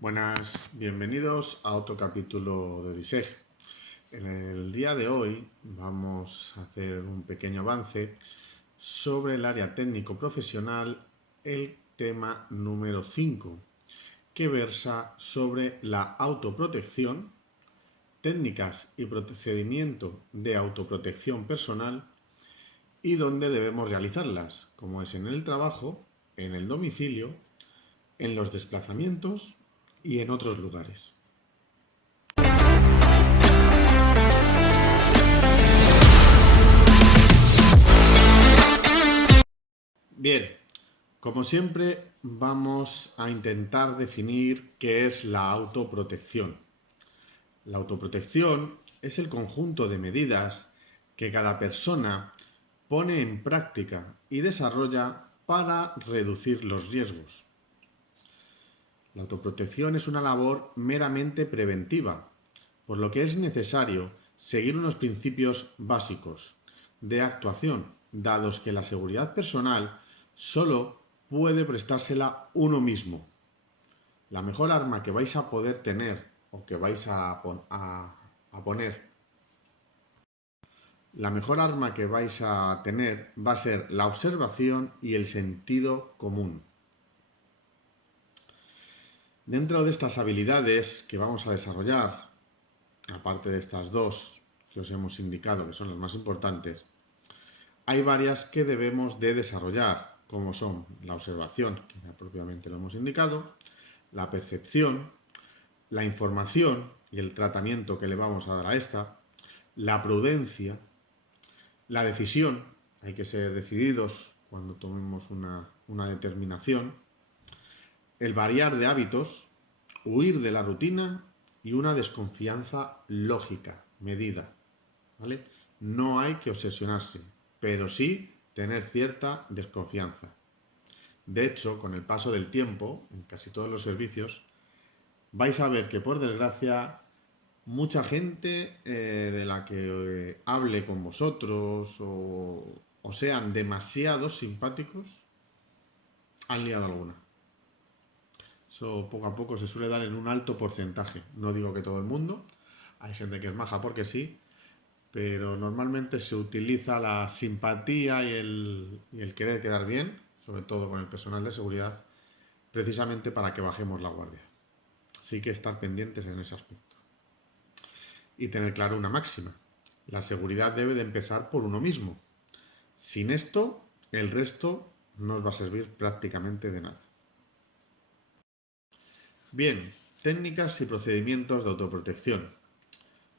Buenas, bienvenidos a otro capítulo de DISEG. En el día de hoy vamos a hacer un pequeño avance sobre el área técnico-profesional, el tema número 5, que versa sobre la autoprotección, técnicas y procedimiento de autoprotección personal y dónde debemos realizarlas, como es en el trabajo, en el domicilio, en los desplazamientos y en otros lugares. Bien, como siempre vamos a intentar definir qué es la autoprotección. La autoprotección es el conjunto de medidas que cada persona pone en práctica y desarrolla para reducir los riesgos. La autoprotección es una labor meramente preventiva, por lo que es necesario seguir unos principios básicos de actuación, dados que la seguridad personal solo puede prestársela uno mismo. La mejor arma que vais a poder tener o que vais a poner, la mejor arma que vais a tener va a ser la observación y el sentido común. Dentro de estas habilidades que vamos a desarrollar, aparte de estas dos que os hemos indicado que son las más importantes, hay varias que debemos de desarrollar, como son la observación, que ya propiamente lo hemos indicado, la percepción, la información y el tratamiento que le vamos a dar a esta, la prudencia, la decisión, hay que ser decididos cuando tomemos una determinación, el variar de hábitos, huir de la rutina y una desconfianza lógica, medida, ¿vale? No hay que obsesionarse, pero sí tener cierta desconfianza. De hecho, con el paso del tiempo, en casi todos los servicios, vais a ver que por desgracia mucha gente de la que hable con vosotros o sean demasiado simpáticos han liado alguna. Eso poco a poco se suele dar en un alto porcentaje. No digo que todo el mundo, hay gente que es maja porque sí, pero normalmente se utiliza la simpatía y el querer quedar bien, sobre todo con el personal de seguridad, precisamente para que bajemos la guardia. Así que estar pendientes en ese aspecto. Y tener claro una máxima. La seguridad debe de empezar por uno mismo. Sin esto, el resto no os va a servir prácticamente de nada. Bien, técnicas y procedimientos de autoprotección.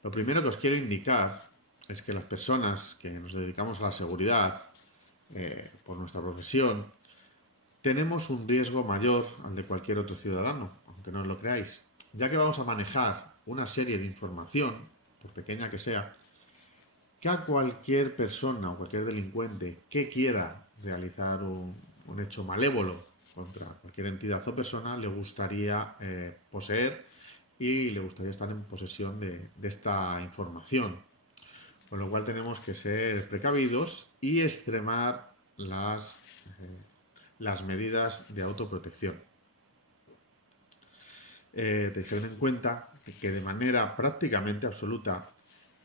Lo primero que os quiero indicar es que las personas que nos dedicamos a la seguridad por nuestra profesión tenemos un riesgo mayor al de cualquier otro ciudadano, aunque no os lo creáis, ya que vamos a manejar una serie de información, por pequeña que sea, que a cualquier persona o cualquier delincuente que quiera realizar un hecho malévolo contra cualquier entidad o persona le gustaría poseer y le gustaría estar en posesión de esta información. Con lo cual tenemos que ser precavidos y extremar las medidas de autoprotección. Ten en cuenta que de manera prácticamente absoluta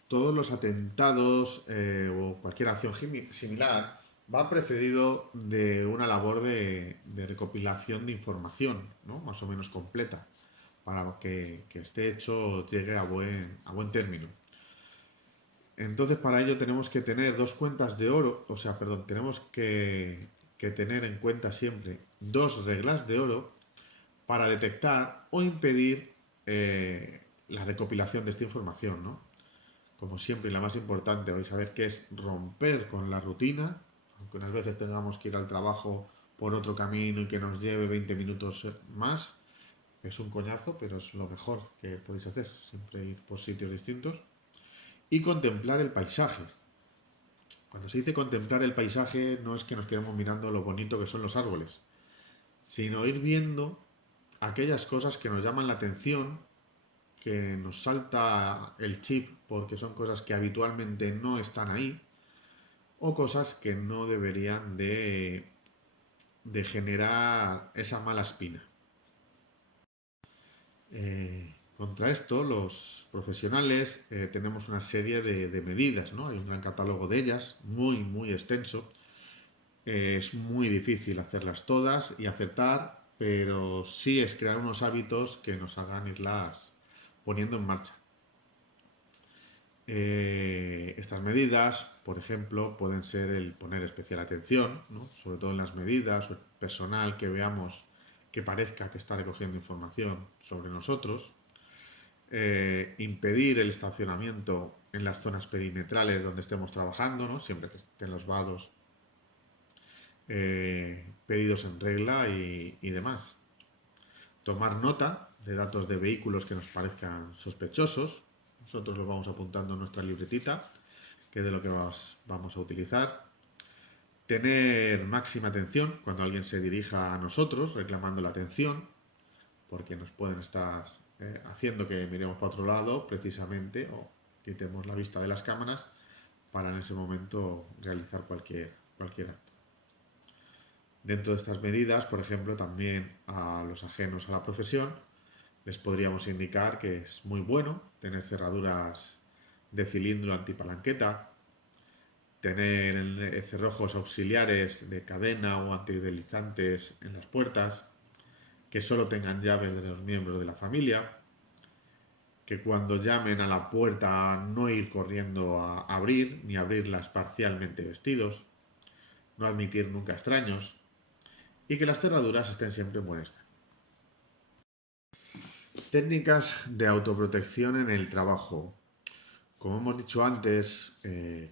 todos los atentados o cualquier acción similar va precedido de una labor de recopilación de información, ¿no? Más o menos completa, para que este hecho llegue a buen término. Entonces, para ello tenemos que tener dos cuentas de oro, tenemos que tener en cuenta siempre dos reglas de oro para detectar o impedir la recopilación de esta información, ¿no? Como siempre, y la más importante, vais a ver que es romper con la rutina, aunque unas veces tengamos que ir al trabajo por otro camino y que nos lleve 20 minutos más, es un coñazo, pero es lo mejor que podéis hacer, siempre ir por sitios distintos, y contemplar el paisaje. Cuando se dice contemplar el paisaje, no es que nos quedemos mirando lo bonito que son los árboles, sino ir viendo aquellas cosas que nos llaman la atención, que nos salta el chip porque son cosas que habitualmente no están ahí, o cosas que no deberían de generar esa mala espina. Contra esto, los profesionales tenemos una serie de medidas, ¿no? Hay un gran catálogo de ellas, muy, muy extenso. Es muy difícil hacerlas todas y acertar, pero sí es crear unos hábitos que nos hagan irlas poniendo en marcha. Estas medidas, por ejemplo, pueden ser el poner especial atención, ¿no? Sobre todo en las medidas o el personal que veamos que parezca que está recogiendo información sobre nosotros, impedir el estacionamiento en las zonas perimetrales donde estemos trabajando, ¿no? Siempre que estén los vados pedidos en regla y demás. Tomar nota de datos de vehículos que nos parezcan sospechosos. Nosotros los vamos apuntando en nuestra libretita, que es de lo que vamos a utilizar. Tener máxima atención cuando alguien se dirija a nosotros reclamando la atención, porque nos pueden estar haciendo que miremos para otro lado precisamente o quitemos la vista de las cámaras para en ese momento realizar cualquier acto. Dentro de estas medidas, por ejemplo, también a los ajenos a la profesión les podríamos indicar que es muy bueno tener cerraduras de cilindro antipalanqueta, tener cerrojos auxiliares de cadena o antideslizantes en las puertas, que solo tengan llaves de los miembros de la familia, que cuando llamen a la puerta no ir corriendo a abrir ni abrirlas parcialmente vestidos, no admitir nunca extraños y que las cerraduras estén siempre en buen estado. Técnicas de autoprotección en el trabajo. Como hemos dicho antes,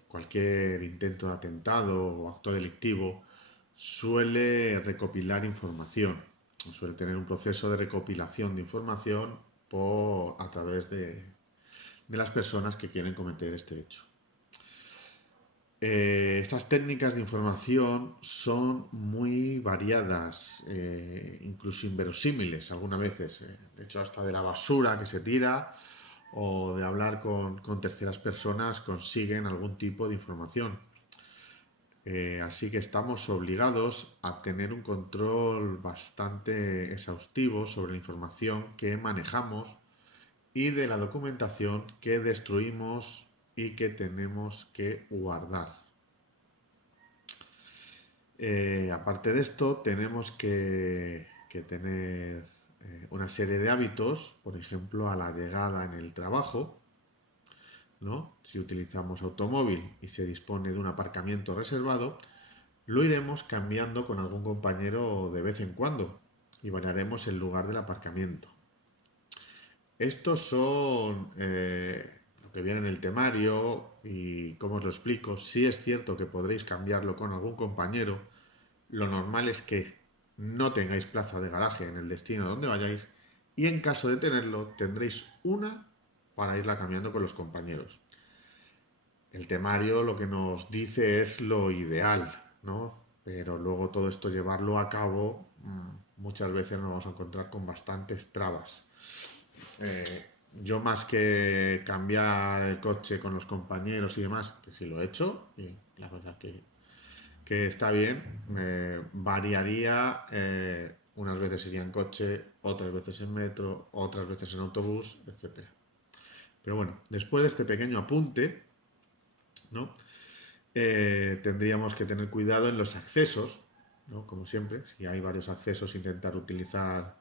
cualquier intento de atentado o acto delictivo suele recopilar información, suele tener un proceso de recopilación de información a través de las personas que quieren cometer este hecho. Estas técnicas de información son muy variadas, incluso inverosímiles algunas veces. De hecho, hasta de la basura que se tira o de hablar con terceras personas consiguen algún tipo de información. Así que estamos obligados a tener un control bastante exhaustivo sobre la información que manejamos y de la documentación que destruimos y que tenemos que guardar. Aparte de esto, tenemos que tener una serie de hábitos, por ejemplo, a la llegada en el trabajo, ¿no? Si utilizamos automóvil y se dispone de un aparcamiento reservado, lo iremos cambiando con algún compañero de vez en cuando y variaremos el lugar del aparcamiento. Estos son lo que viene en el temario y cómo os lo explico. Sí es cierto que podréis cambiarlo con algún compañero. Lo normal es que no tengáis plaza de garaje en el destino donde vayáis y en caso de tenerlo tendréis una para irla cambiando con los compañeros. El temario lo que nos dice es lo ideal, ¿no? Pero luego todo esto llevarlo a cabo muchas veces nos vamos a encontrar con bastantes trabas. Yo más que cambiar el coche con los compañeros y demás, que sí lo he hecho, y la verdad que está bien, variaría, unas veces iría en coche, otras veces en metro, otras veces en autobús, etc. Pero bueno, después de este pequeño apunte, ¿no? Tendríamos que tener cuidado en los accesos, ¿no? Como siempre, si hay varios accesos, intentar utilizarlos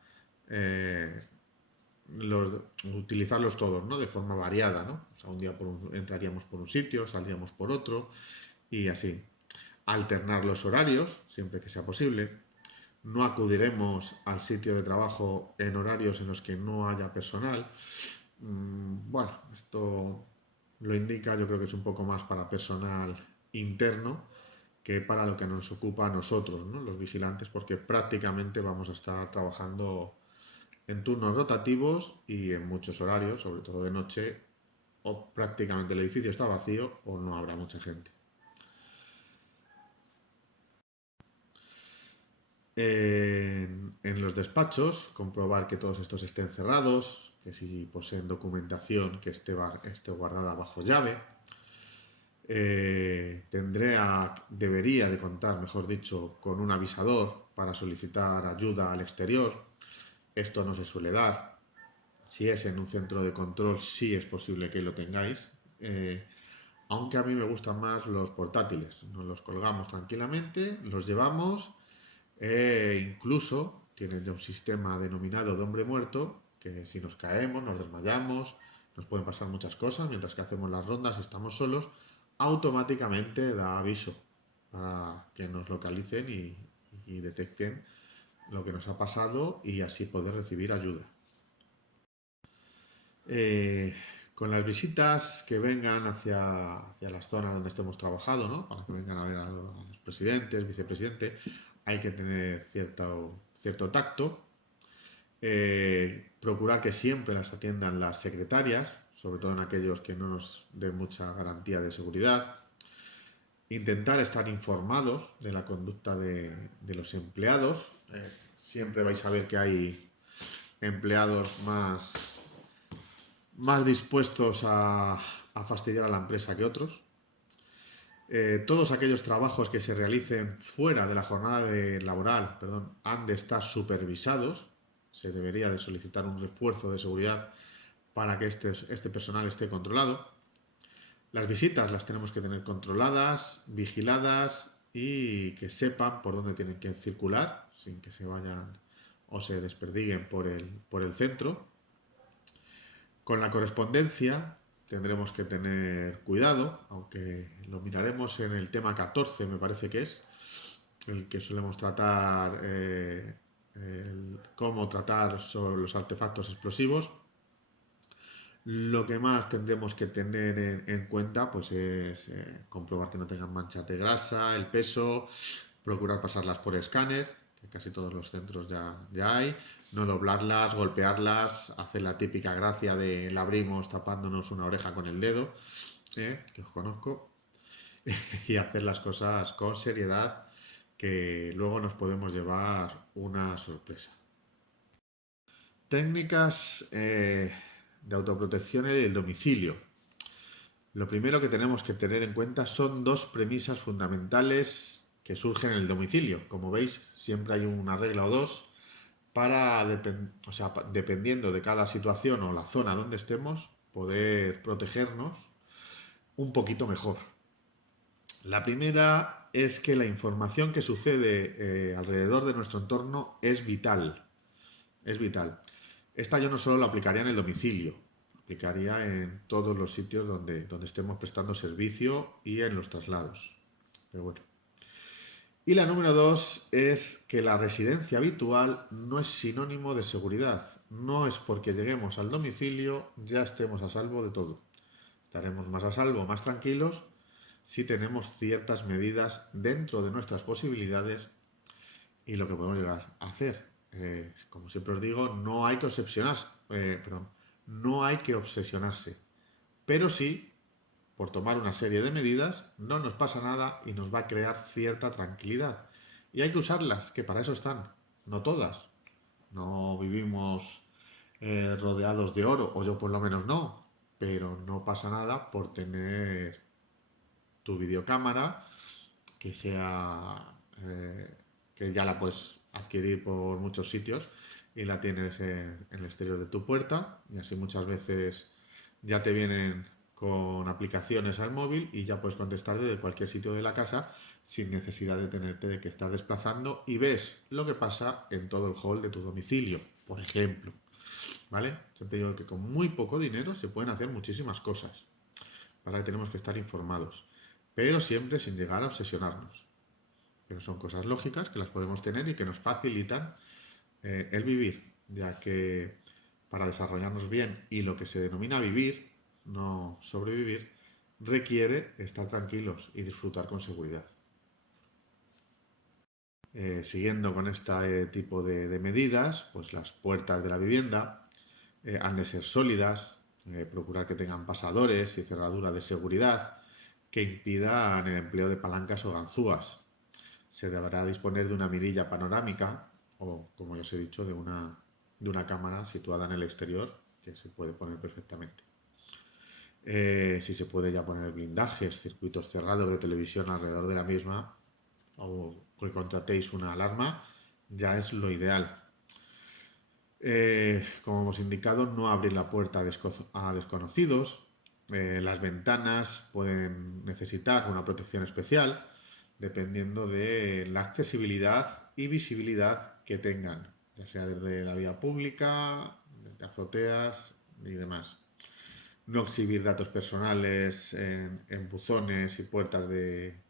todos, ¿no? De forma variada, ¿no? O sea, un día entraríamos por un sitio, saldríamos por otro y así. Alternar los horarios, siempre que sea posible. No acudiremos al sitio de trabajo en horarios en los que no haya personal. Bueno, esto lo indica, yo creo que es un poco más para personal interno que para lo que nos ocupa a nosotros, ¿no? Los vigilantes, porque prácticamente vamos a estar trabajando en turnos rotativos y en muchos horarios, sobre todo de noche, o prácticamente el edificio está vacío o no habrá mucha gente. En los despachos, comprobar que todos estos estén cerrados, que si poseen documentación que esté guardada bajo llave. Debería de contar, mejor dicho, con un avisador para solicitar ayuda al exterior. Esto no se suele dar. Si es en un centro de control, sí es posible que lo tengáis. Aunque a mí me gustan más los portátiles. Nos los colgamos tranquilamente, los llevamos incluso tienen ya un sistema denominado de hombre muerto, que si nos caemos, nos desmayamos, nos pueden pasar muchas cosas, mientras que hacemos las rondas y estamos solos, automáticamente da aviso para que nos localicen y detecten lo que nos ha pasado y así poder recibir ayuda. Eh, con las visitas que vengan hacia las zonas donde estemos trabajando, ¿no? Para que vengan a ver a los presidentes, vicepresidentes, hay que tener cierto tacto. Procurar que siempre las atiendan las secretarias, sobre todo en aquellos que no nos den mucha garantía de seguridad. Intentar estar informados de la conducta de los empleados. Siempre vais a ver que hay empleados más dispuestos a fastidiar a la empresa que otros. Todos aquellos trabajos que se realicen fuera de la jornada laboral, han de estar supervisados. Se debería de solicitar un refuerzo de seguridad para que este personal esté controlado. Las visitas las tenemos que tener controladas, vigiladas y que sepan por dónde tienen que circular sin que se vayan o se desperdiguen por el centro. Con la correspondencia tendremos que tener cuidado, aunque lo miraremos en el tema 14, me parece que es, el que solemos tratar, cómo tratar sobre los artefactos explosivos. Lo que más tendremos que tener en cuenta pues es comprobar que no tengan manchas de grasa, el peso, procurar pasarlas por escáner, que casi todos los centros ya hay, no doblarlas, golpearlas, hacer la típica gracia de la abrimos tapándonos una oreja con el dedo, que os conozco, y hacer las cosas con seriedad, que luego nos podemos llevar una sorpresa. Técnicas de autoprotección en el domicilio. Lo primero que tenemos que tener en cuenta son dos premisas fundamentales que surgen en el domicilio. Como veis, siempre hay una regla o dos para, dependiendo de cada situación o la zona donde estemos, poder protegernos un poquito mejor. La primera es que la información que sucede alrededor de nuestro entorno es vital. Es vital. Esta yo no solo la aplicaría en el domicilio, la aplicaría en todos los sitios donde estemos prestando servicio y en los traslados. Pero bueno. Y la número dos es que la residencia habitual no es sinónimo de seguridad. No es porque lleguemos al domicilio ya estemos a salvo de todo. Estaremos más a salvo, más tranquilos, si tenemos ciertas medidas dentro de nuestras posibilidades y lo que podemos llegar a hacer. Como siempre os digo, no hay que no hay que obsesionarse, pero sí, por tomar una serie de medidas, no nos pasa nada y nos va a crear cierta tranquilidad. Y hay que usarlas, que para eso están, no todas. No vivimos rodeados de oro, o yo por lo menos no, pero no pasa nada por tener tu videocámara, que sea que ya la puedes adquirir por muchos sitios y la tienes en el exterior de tu puerta y así muchas veces ya te vienen con aplicaciones al móvil y ya puedes contestar desde cualquier sitio de la casa sin necesidad de tenerte de que estar desplazando y ves lo que pasa en todo el hall de tu domicilio, por ejemplo. ¿Vale? Siempre digo que con muy poco dinero se pueden hacer muchísimas cosas. Para que tenemos que estar informados, pero siempre sin llegar a obsesionarnos. Pero son cosas lógicas que las podemos tener y que nos facilitan el vivir, ya que para desarrollarnos bien y lo que se denomina vivir, no sobrevivir, requiere estar tranquilos y disfrutar con seguridad. Siguiendo con este tipo de medidas, pues las puertas de la vivienda han de ser sólidas, procurar que tengan pasadores y cerradura de seguridad que impidan el empleo de palancas o ganzúas. Se deberá disponer de una mirilla panorámica o, como ya os he dicho, de una cámara situada en el exterior que se puede poner perfectamente. Si se puede ya poner blindajes, circuitos cerrados de televisión alrededor de la misma o que contratéis una alarma, ya es lo ideal. Como hemos indicado, no abrir la puerta a desconocidos. Las ventanas pueden necesitar una protección especial dependiendo de la accesibilidad y visibilidad que tengan, ya sea desde la vía pública, desde azoteas y demás. No exhibir datos personales en buzones y puertas de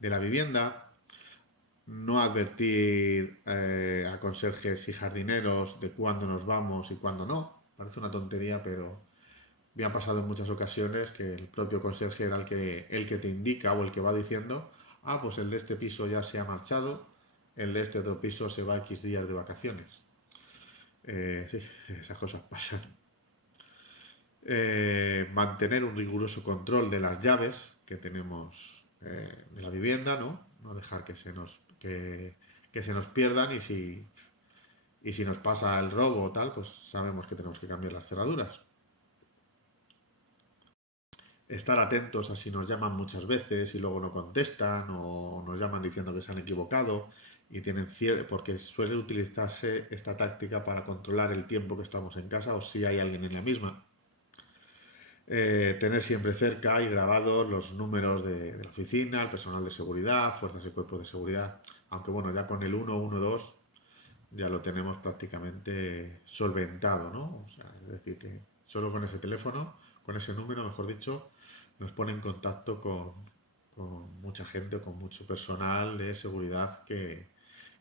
la vivienda. No advertir a conserjes y jardineros de cuándo nos vamos y cuándo no. Parece una tontería, pero me ha pasado en muchas ocasiones que el propio conserje era el que te indica o el que va diciendo, ah, pues el de este piso ya se ha marchado, el de este otro piso se va X días de vacaciones. Sí, esas cosas pasan. Mantener un riguroso control de las llaves que tenemos de la vivienda, ¿no? No dejar que se nos pierdan y si nos pasa el robo o tal, pues sabemos que tenemos que cambiar las cerraduras. Estar atentos a si nos llaman muchas veces y luego no contestan o nos llaman diciendo que se han equivocado y tienen porque suele utilizarse esta táctica para controlar el tiempo que estamos en casa o si hay alguien en la misma. Tener siempre cerca y grabados los números de la oficina, el personal de seguridad, fuerzas y cuerpos de seguridad, aunque bueno, ya con el 112 ya lo tenemos prácticamente solventado, ¿no? O sea, es decir, que solo con ese teléfono, con ese número, mejor dicho, nos pone en contacto con mucha gente, con mucho personal de seguridad que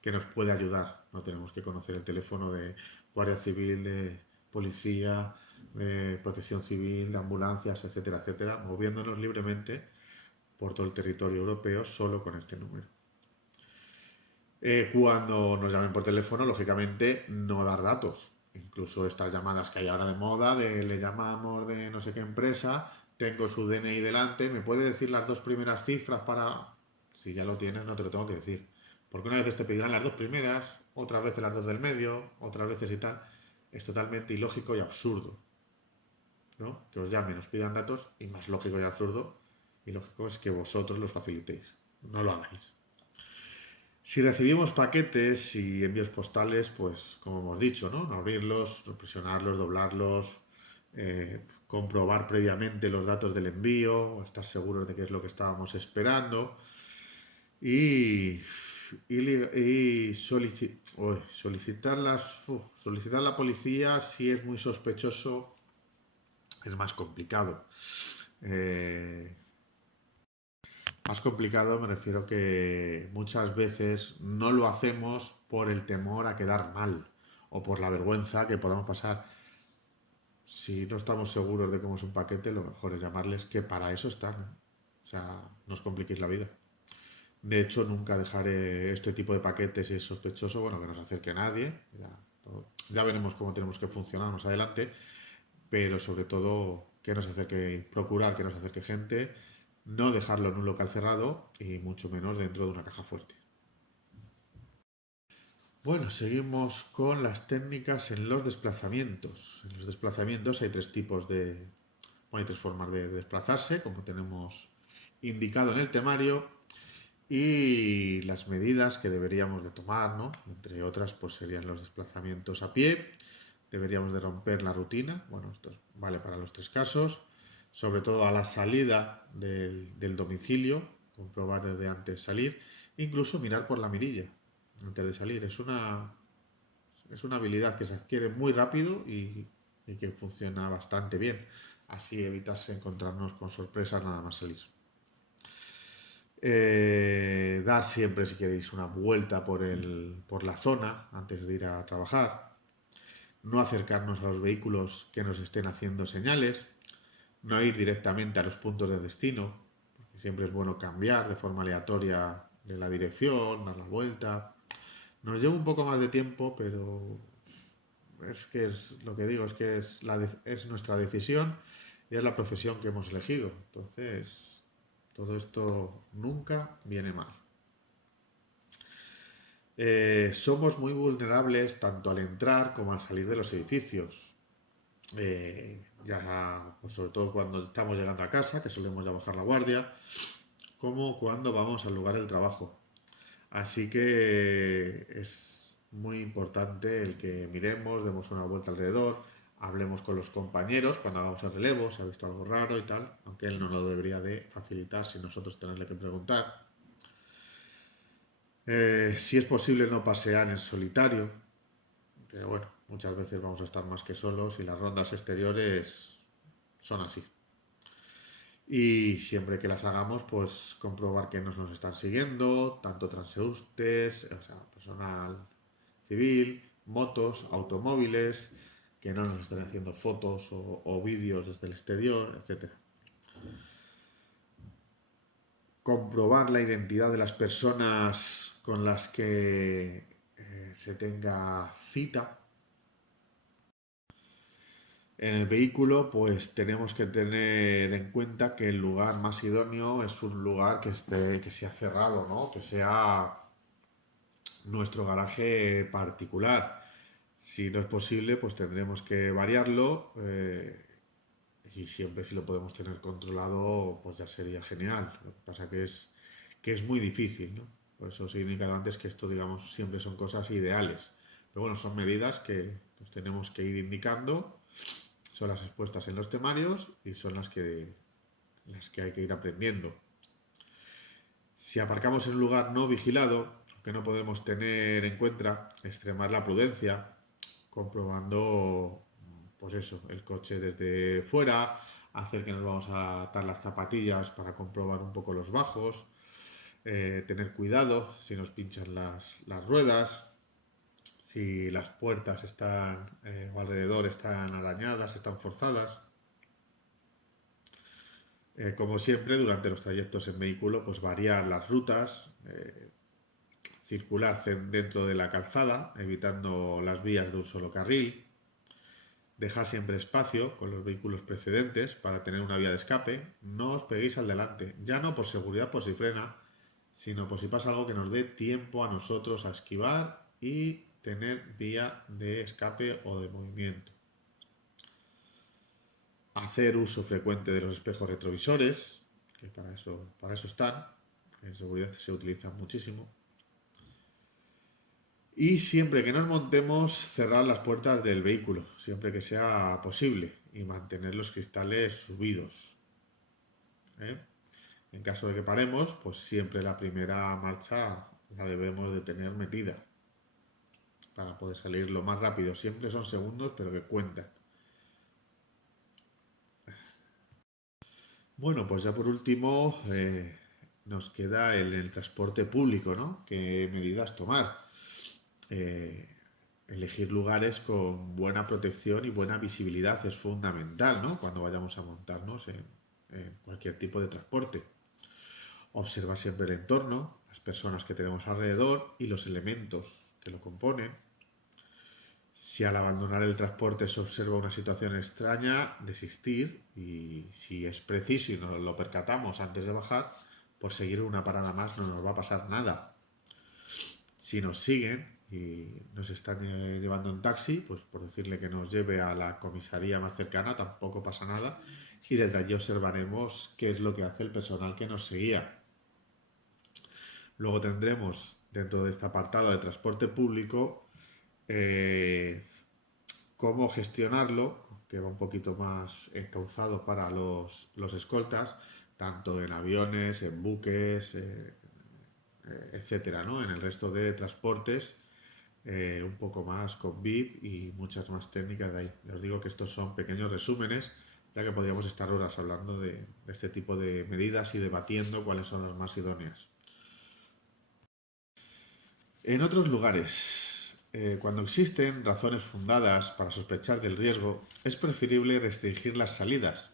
nos puede ayudar. No tenemos que conocer el teléfono de Guardia Civil, de policía, de protección civil, de ambulancias, etcétera, etcétera, moviéndonos libremente por todo el territorio europeo solo con este número. Cuando nos llamen por teléfono, lógicamente no dar datos. Incluso estas llamadas que hay ahora de moda, de le llamamos de no sé qué empresa, tengo su DNI delante, ¿me puede decir las dos primeras cifras para...? Si ya lo tienes, no te lo tengo que decir. Porque una vez te pedirán las dos primeras, otras veces las dos del medio, otras veces y tal. Es totalmente ilógico y absurdo, ¿no? Que os llamen, os pidan datos y más lógico y absurdo y lógico es que vosotros los facilitéis. No lo hagáis. Si recibimos paquetes y envíos postales, pues como hemos dicho, ¿no? No abrirlos, presionarlos, doblarlos, comprobar previamente los datos del envío, estar seguros de que es lo que estábamos esperando y, solicitar la policía si es muy sospechoso es más complicado. Más complicado me refiero que muchas veces no lo hacemos por el temor a quedar mal o por la vergüenza que podamos pasar. Si no estamos seguros de cómo es un paquete, lo mejor es llamarles que para eso están. O sea, no os compliquéis la vida. De hecho, nunca dejaré este tipo de paquetes si es sospechoso, bueno, que no se acerque a nadie. Ya veremos cómo tenemos que funcionar más adelante, pero sobre todo que nos acerque, procurar que nos acerque gente, no dejarlo en un local cerrado y mucho menos dentro de una caja fuerte. Bueno, seguimos con las técnicas en los desplazamientos. En los desplazamientos hay hay tres formas de desplazarse, como tenemos indicado en el temario, y las medidas que deberíamos de tomar, ¿no? Entre otras, pues serían los desplazamientos a pie. Deberíamos de romper la rutina. Bueno, esto vale para los tres casos. Sobre todo a la salida del domicilio, comprobar desde antes salir, incluso mirar por la mirilla antes de salir. Es una habilidad que se adquiere muy rápido y que funciona bastante bien. Así evitarse encontrarnos con sorpresas nada más salir. Dar siempre, si queréis, una vuelta por la zona antes de ir a trabajar. No acercarnos a los vehículos que nos estén haciendo señales. No ir directamente a los puntos de destino, porque siempre es bueno cambiar de forma aleatoria de la dirección, dar la vuelta. Nos lleva un poco más de tiempo, pero es que es lo que digo, es que es nuestra decisión y es la profesión que hemos elegido. Entonces, todo esto nunca viene mal. Somos muy vulnerables tanto al entrar como al salir de los edificios. Pues sobre todo cuando estamos llegando a casa, que solemos ya bajar la guardia, como cuando vamos al lugar del trabajo. Así que es muy importante el que miremos, demos una vuelta alrededor, hablemos con los compañeros cuando hagamos el relevo, si ha visto algo raro y tal, aunque él no lo debería de facilitar sin nosotros tenerle que preguntar. Si es posible no pasear en solitario, pero bueno, muchas veces vamos a estar más que solos y las rondas exteriores son así. Y siempre que las hagamos, pues comprobar que no nos están siguiendo, tanto transeúntes, o sea, personal civil, motos, automóviles, que no nos estén haciendo fotos o vídeos desde el exterior, etcétera. Comprobar la identidad de las personas con las que se tenga cita. En el vehículo, pues tenemos que tener en cuenta que el lugar más idóneo es un lugar que sea cerrado, ¿no? Que sea nuestro garaje particular. Si no es posible, pues tendremos que variarlo y siempre si lo podemos tener controlado, pues ya sería genial. Lo que pasa que es muy difícil, ¿no? Por eso os he indicado antes que esto, digamos, siempre son cosas ideales. Pero bueno, son medidas que pues, tenemos que ir indicando, son las expuestas en los temarios y son las que hay que ir aprendiendo. Si aparcamos en un lugar no vigilado, que no podemos tener en cuenta, extremar la prudencia, comprobando, pues eso, el coche desde fuera, hacer que nos vamos a atar las zapatillas para comprobar un poco los bajos, tener cuidado si nos pinchan las ruedas, si las puertas están o alrededor están arañadas, están forzadas. Como siempre, durante los trayectos en vehículo, pues variar las rutas, circular dentro de la calzada, evitando las vías de un solo carril, dejar siempre espacio con los vehículos precedentes para tener una vía de escape, no os peguéis al delante, ya no por seguridad por si frena, sino por si pasa algo que nos dé tiempo a nosotros a esquivar y tener vía de escape o de movimiento. Hacer uso frecuente de los espejos retrovisores, que para eso están, en seguridad se utilizan muchísimo. Y siempre que nos montemos, cerrar las puertas del vehículo, siempre que sea posible, y mantener los cristales subidos. ¿Eh? En caso de que paremos, pues siempre la primera marcha la debemos de tener metida para poder salir lo más rápido. Siempre son segundos, pero que cuentan. Bueno, pues ya por último nos queda el transporte público, ¿no? ¿Qué medidas tomar? Eh, Elegir lugares con buena protección y buena visibilidad es fundamental, ¿no? Cuando vayamos a montarnos en cualquier tipo de transporte. Observar siempre el entorno, las personas que tenemos alrededor y los elementos que lo componen. Si al abandonar el transporte se observa una situación extraña, desistir y si es preciso y nos lo percatamos antes de bajar, por seguir una parada más no nos va a pasar nada. Si nos siguen y nos están llevando en taxi, pues por decirle que nos lleve a la comisaría más cercana tampoco pasa nada y desde allí observaremos qué es lo que hace el personal que nos seguía. Luego tendremos dentro de este apartado de transporte público eh, cómo gestionarlo, que va un poquito más encauzado para los escoltas, tanto en aviones, en buques, etcétera, ¿no? En el resto de transportes, un poco más con VIP y muchas más técnicas de ahí. Les digo que estos son pequeños resúmenes, ya que podríamos estar horas hablando de este tipo de medidas y debatiendo cuáles son las más idóneas. En otros lugares, cuando existen razones fundadas para sospechar del riesgo, es preferible restringir las salidas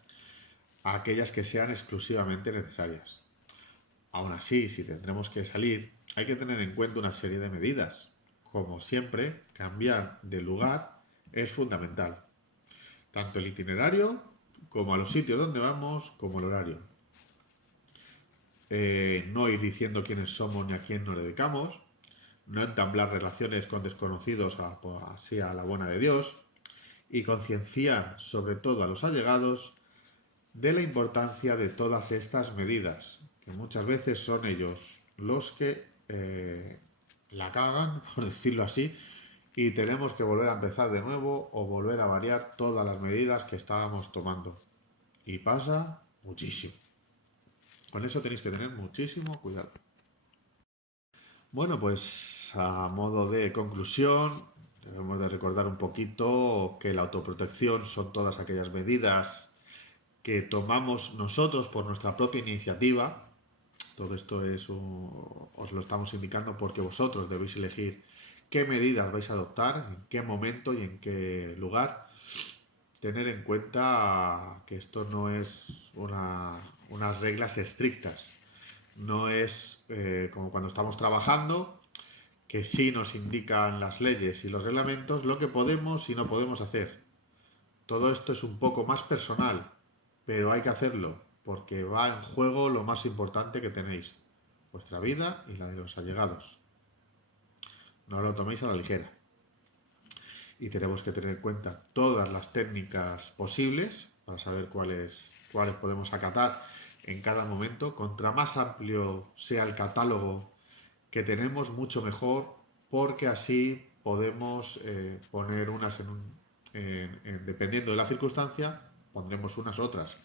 a aquellas que sean exclusivamente necesarias. Aún así, si tendremos que salir, hay que tener en cuenta una serie de medidas. Como siempre, cambiar de lugar es fundamental. Tanto el itinerario como a los sitios donde vamos, como el horario. No ir diciendo quiénes somos ni a quién nos dedicamos. No entablar relaciones con desconocidos así a la buena de Dios. Y concienciar sobre todo a los allegados de la importancia de todas estas medidas, que muchas veces son ellos los que la cagan, por decirlo así, y tenemos que volver a empezar de nuevo o volver a variar todas las medidas que estábamos tomando. Y pasa muchísimo. Con eso tenéis que tener muchísimo cuidado. Bueno, pues a modo de conclusión, debemos de recordar un poquito que la autoprotección son todas aquellas medidas que tomamos nosotros por nuestra propia iniciativa. Todo esto os lo estamos indicando porque vosotros debéis elegir qué medidas vais a adoptar, en qué momento y en qué lugar. Tener en cuenta que esto no es unas reglas estrictas. No es como cuando estamos trabajando, que sí nos indican las leyes y los reglamentos lo que podemos y no podemos hacer. Todo esto es un poco más personal, pero hay que hacerlo porque va en juego lo más importante que tenéis, vuestra vida y la de los allegados. No lo toméis a la ligera. Y tenemos que tener en cuenta todas las técnicas posibles para saber cuáles podemos acatar en cada momento. Contra más amplio sea el catálogo que tenemos, mucho mejor, porque así podemos poner unas dependiendo de la circunstancia, pondremos unas otras.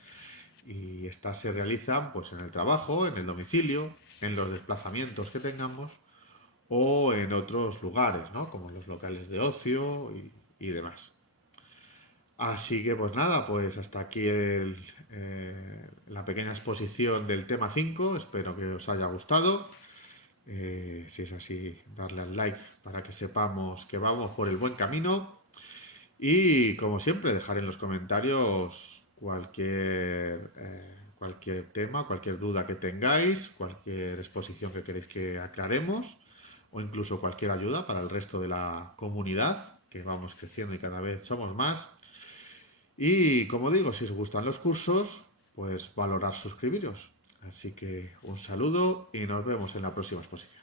Y estas se realizan pues en el trabajo, en el domicilio, en los desplazamientos que tengamos o en otros lugares, ¿no? Como los locales de ocio y demás. Así que pues nada, pues hasta aquí la pequeña exposición del tema 5. Espero que os haya gustado. Si es así, darle al like para que sepamos que vamos por el buen camino. Y como siempre, dejar en los comentarios cualquier tema, cualquier duda que tengáis, cualquier exposición que queréis que aclaremos o incluso cualquier ayuda para el resto de la comunidad, que vamos creciendo y cada vez somos más. Y como digo, si os gustan los cursos, pues valorar suscribiros. Así que un saludo y nos vemos en la próxima exposición.